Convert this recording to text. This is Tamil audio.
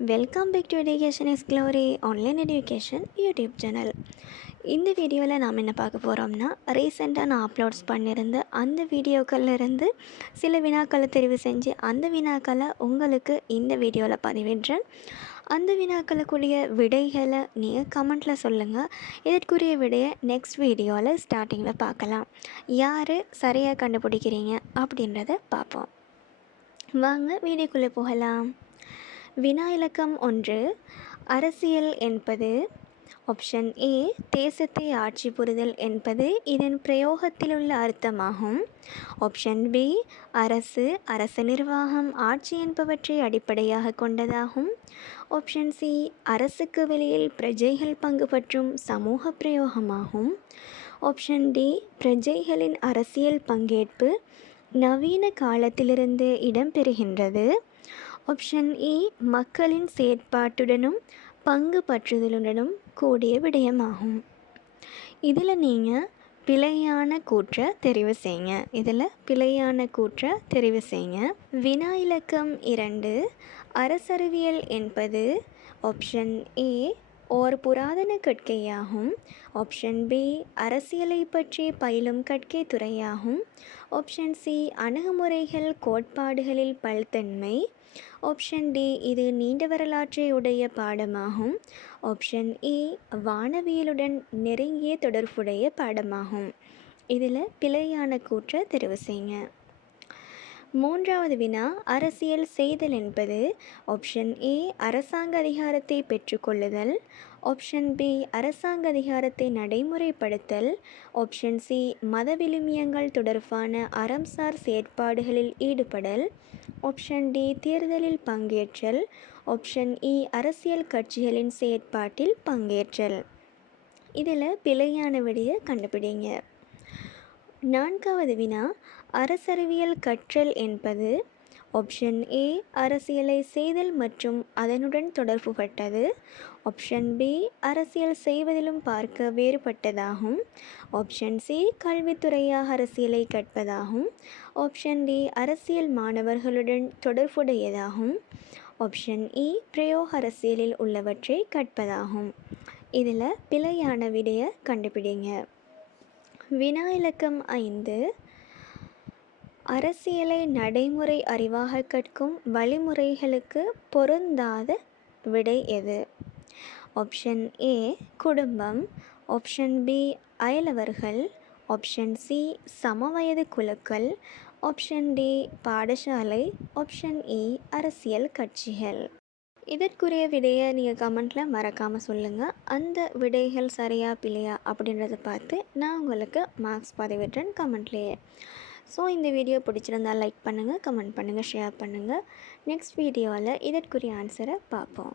Welcome back to education is glory online education YouTube channel. இந்த வீடியோவில் நாம் என்ன பார்க்க போகிறோம்னா, ரீசெண்டாக நான் அப்லோட்ஸ் பண்ணியிருந்த அந்த வீடியோக்களில் இருந்து சில வினாக்களை தெரிவு செஞ்சு அந்த வினாக்களை உங்களுக்கு இந்த வீடியோவில் பதிவிடுறேன். அந்த வினாக்களுக்குரிய விடைகளை நீங்கள் கமெண்ட்டில் சொல்லுங்கள். இதற்குரிய விடையை நெக்ஸ்ட் வீடியோவில் ஸ்டார்டிங்கில் பார்க்கலாம். யார் சரியாக கண்டுபிடிக்கிறீங்க அப்படின்றத பார்ப்போம். வாங்க வீடியோக்குள்ளே போகலாம். வினா இலக்கம் 1. அரசியல் என்பது ஆப்ஷன் ஏ தேசத்தை ஆட்சி புரிதல் என்பது இதன் பிரயோகத்திலுள்ள அர்த்தமாகும். ஆப்ஷன் பி அரசு, அரச நிர்வாகம், ஆட்சி என்பவற்றை அடிப்படையாக கொண்டதாகும். ஆப்ஷன் சி அரசுக்கு வெளியில் பிரஜைகள் பங்கு பற்றும் சமூக பிரயோகமாகும். ஆப்ஷன் டி பிரஜைகளின் அரசியல் பங்கேற்பு நவீன காலத்திலிருந்து இடம்பெறுகின்றது. ஆப்ஷன் இ மக்களின் செயற்பாட்டுடனும் பங்கு பற்றுதலுடனும் கூடிய விடயமாகும். இதில் நீங்கள் பிழையான கூற்றை தெரிவு செய்யுங்க. வினா இலக்கம் 2. அரசறிவியல் என்பது ஆப்ஷன் ஏ ஓர் புராதன கற்கையாகும். ஆப்ஷன் பி அரசியலை பற்றி பயிலும் கற்கை துறையாகும். ஆப்ஷன் சி அணுகுமுறைகள் கோட்பாடுகளில் பல்தன்மை. ஆப்ஷன் டி இது நீண்ட வரலாற்றை உடைய பாடமாகும். ஆப்ஷன் இ வானவியலுடன் நெருங்கிய தொடர்புடைய பாடமாகும். இதில் பிழையான கூற்றை தெரிவு செய்யுங்க. 3வது வினா அரசியல் செய்தல் என்பது ஆப்ஷன் ஏ அரசாங்க அதிகாரத்தை பெற்றுக்கொள்ளுதல். ஆப்ஷன் பி அரசாங்க அதிகாரத்தை நடைமுறைப்படுத்தல். ஆப்ஷன் சி மத விழுமியங்கள் தொடர்பான அறம்சார் செயற்பாடுகளில் ஈடுபடல். ஆப்ஷன் டி தேர்தலில் பங்கேற்றல். ஆப்ஷன் இ அரசியல் கட்சிகளின் செயற்பாட்டில் பங்கேற்றல். இதில் பிழையான விடையை கண்டுபிடிங்க. 4வது வினா அரசறிவியல் கற்றல் என்பது ஆப்ஷன் ஏ அரசியலை செய்தல் மற்றும் அதனுடன் தொடர்புபட்டது. ஆப்ஷன் பி அரசியல் செய்வதிலும் பார்க்க வேறுபட்டதாகும். ஆப்ஷன் சி கல்வித்துறையாக அரசியலை கற்பதாகும். ஆப்ஷன் டி அரசியல் மாணவர்களுடன் தொடர்புடையதாகும். ஆப்ஷன் இ பிரயோக அரசியலில் உள்ளவற்றை கற்பதாகும். இதில் பிழையான விடையை கண்டுபிடிங்க. வினா இலக்கம் 5. அரசியலை நடைமுறை அறிவாக கற்கும் வழிமுறைகளுக்கு பொருந்தாத விடை எது? ஆப்ஷன் ஏ குடும்பம். ஆப்ஷன் பி அயலவர்கள். ஆப்ஷன் சி சமவயது குழுக்கள். ஆப்ஷன் டி பாடசாலை. ஆப்ஷன் இ அரசியல் கட்சிகள். இதற்குரிய விடையை நீங்கள் கமெண்ட்டில் மறக்காமல் சொல்லுங்கள். அந்த விடைகள் சரியா பிழையா அப்படின்றத பார்த்து நான் உங்களுக்கு மார்க்ஸ் பதிவிடுறேன் கமெண்ட்லேயே. ஸோ இந்த வீடியோ பிடிச்சிருந்தால் லைக் பண்ணுங்கள், கமெண்ட் பண்ணுங்கள், ஷேர் பண்ணுங்கள். நெக்ஸ்ட் வீடியோவில் இதற்குரிய ஆன்சரை பார்ப்போம்.